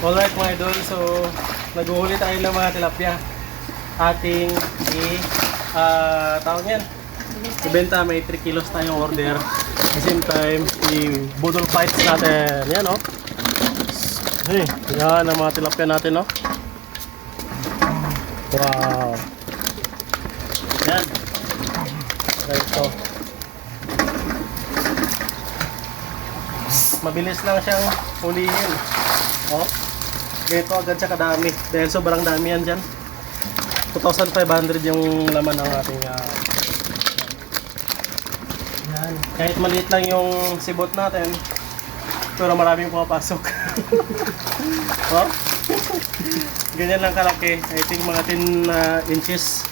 Alright mga idol, so nag-uhuli tayo ng mga tilapia. Ating tawag yan, ibenta, may 3 kilos tayong order. At the same time, i-budol fights natin. Yan o. Hey, yan ang mga tilapia natin, no? Wow. Yan. Ito. Mabilis lang siyang hulihin. Oh. Ito agad siya kadami. Dahil sobrang dami yan dyan. 2,500 yung laman ng ating yan. Kahit maliit lang yung sibot natin, pero maraming pumapasok. Oh? Ganyan lang kalaki. I think mga 10 inches.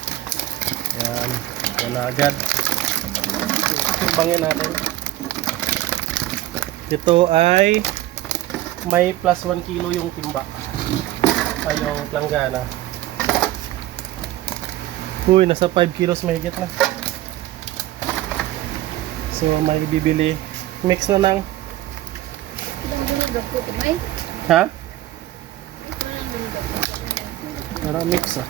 Yan. Yan na agad. Timbangin natin. Ito ay may plus 1 kilo yung timba. Ay yung planggana. Uy, nasa 5 kilos mahigit na. So may bibili. Mix na ng ha? Para mix ah.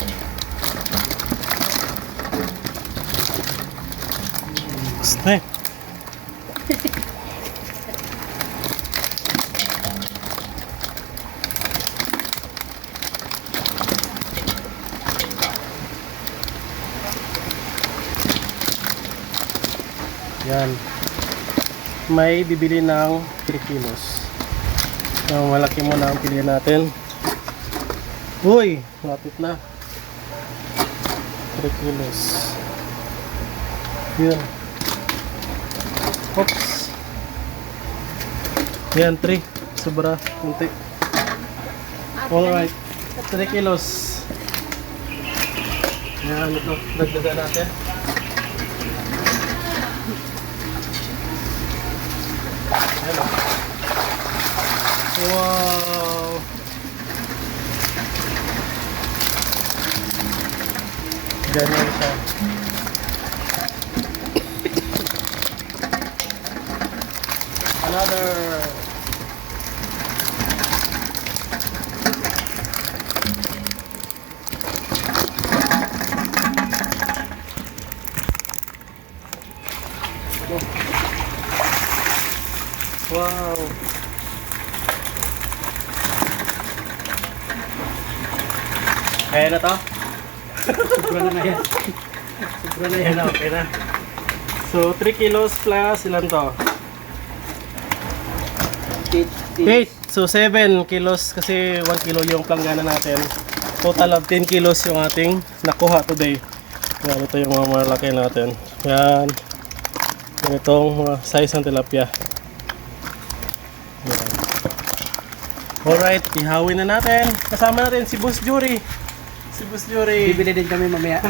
Stay. Yan. May bibili ng 3 kilos. Ang malaki mo na ang pilihan natin. Uy, lapit na. 3 kilos. Yan. Oops. Yan, 3. Sobra. Kunti. Alright. 3 kilos. Yan, ito. Dagdagan natin. Hello. Wow. Ganyan siya. Another. Wow. Kaya na to? Sobra na yan. Sobra na yan. Okay na. So, 3 kilos plus ilan to? 8. So, 7 kilos kasi 1 kilo yung planggana natin. Total of 10 kilos yung ating nakuha today. Yan, ito yung mga malaki natin. Yan. Itong mga size ng tilapia. Yan. Alright, ihawin na natin. Kasama natin si Boss Jury. Si Boss Jury. Bibili din kami mamaya.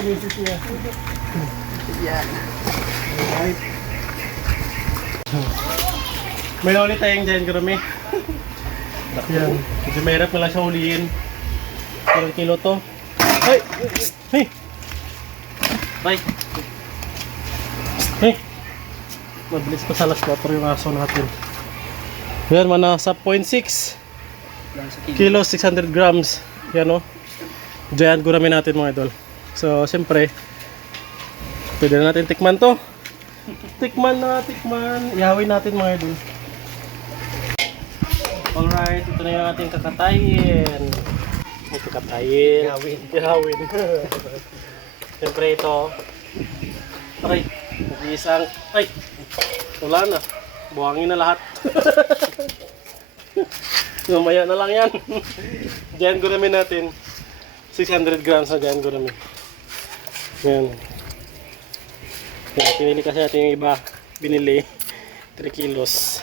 Misis niya. Yan. Alright. May ulit tayong giant gurami. Yan. Medyo mahirap na lang siya huliin. Ilang kilo to? Ay! Hey! Bye! Hey! Mabilis pa sa alas 4 yung aso natin. Yan, manasa 0.6 kilo, 600 grams. Yan o. Giant gurami natin mga idol. So, siyempre, pwede na natin tikman to. Tikman na, tikman. Ihawin natin mga idol. Alright, ito na yung ating kakatayin. Kakatayin. Ihawin. Siyempre ito. Okay. Isang. Ay! Wala na. Buhangin na lahat. Mamaya na lang yan. Giant gurami natin. 600 grams na giant gurami. Yan. Yan. Pinili kasi natin yung iba. Binili. 3 kilos.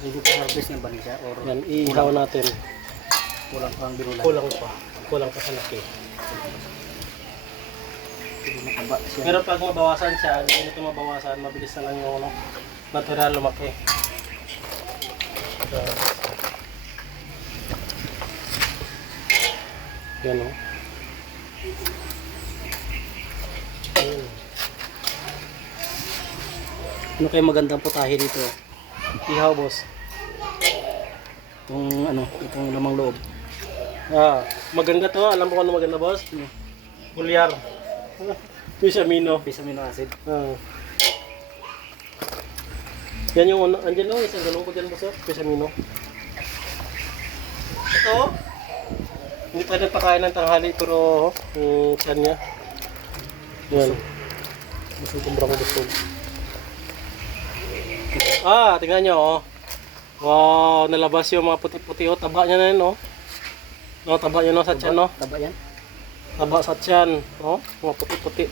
Ready to harvest na ba niya? Or Yan. Iihaw natin. kulang pang binulan? Kulang pa. Kulang pa sa laki. Mataba siya. Pero pag mabawasan siya, hindi ito mabawasan, mabilis na lang yung natural lumaki. So, yan o. Ano kayo magandang putahe dito? Ihaw, boss. Itong ano, itong lamang loob. Ah, maganda to. Alam mo kung ano maganda, boss? Bulyar. Fish amino. Fish amino acid. Ah. Yan yung ano, andyan lang, isang galong ko dyan, boss. Fish amino. Ito, hindi pa nagpakain ng tanghali, pero yung tiyan niya. Yan. Busog ang brako busog. Ah, tingnan nyo, oh. Wow, nalabas yung mga puti-puti, oh. Taba niya na yun, oh. No, taba yun, oh, sa tiyan, no. Taba yan. Taba sa tiyan, oh. Mga puti-puti.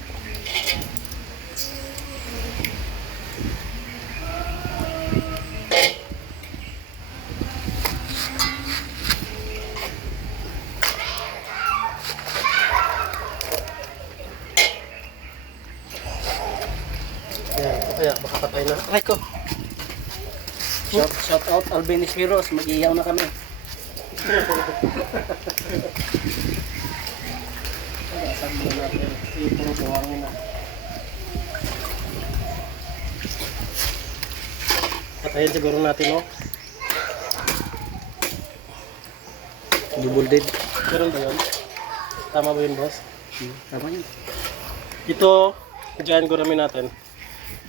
Yan, kaya baka patay na. Aray ko. Shout out Alvin Espiros, mag-iyaw na kami. Saan mo natin? Kasi puro buhangin na. Patayin siguro natin, no? Double dead. Meron ba yun? Tama ba yun, boss? Tama yun. Ito, dyan gurami natin.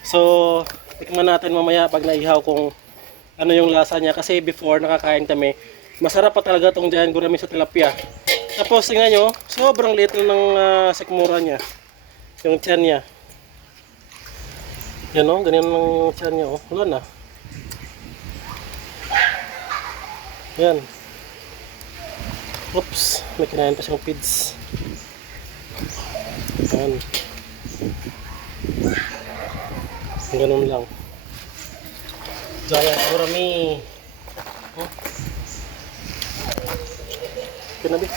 So, tikman natin mamaya pag naihaw kung ano yung lasa niya. Kasi before nakakain kami, masarap pa talaga itong dyan gurami sa tilapia. Tapos tingnan nyo, sobrang liit na ng sikmura niya. Yung tiyan niya. Yan o, ganyan ang tiyan niya o. Wala na. Yan. Oops, may kinain pa siyang feeds. Yan. Ganun lang. Giant gurami. Oh. Kinabi.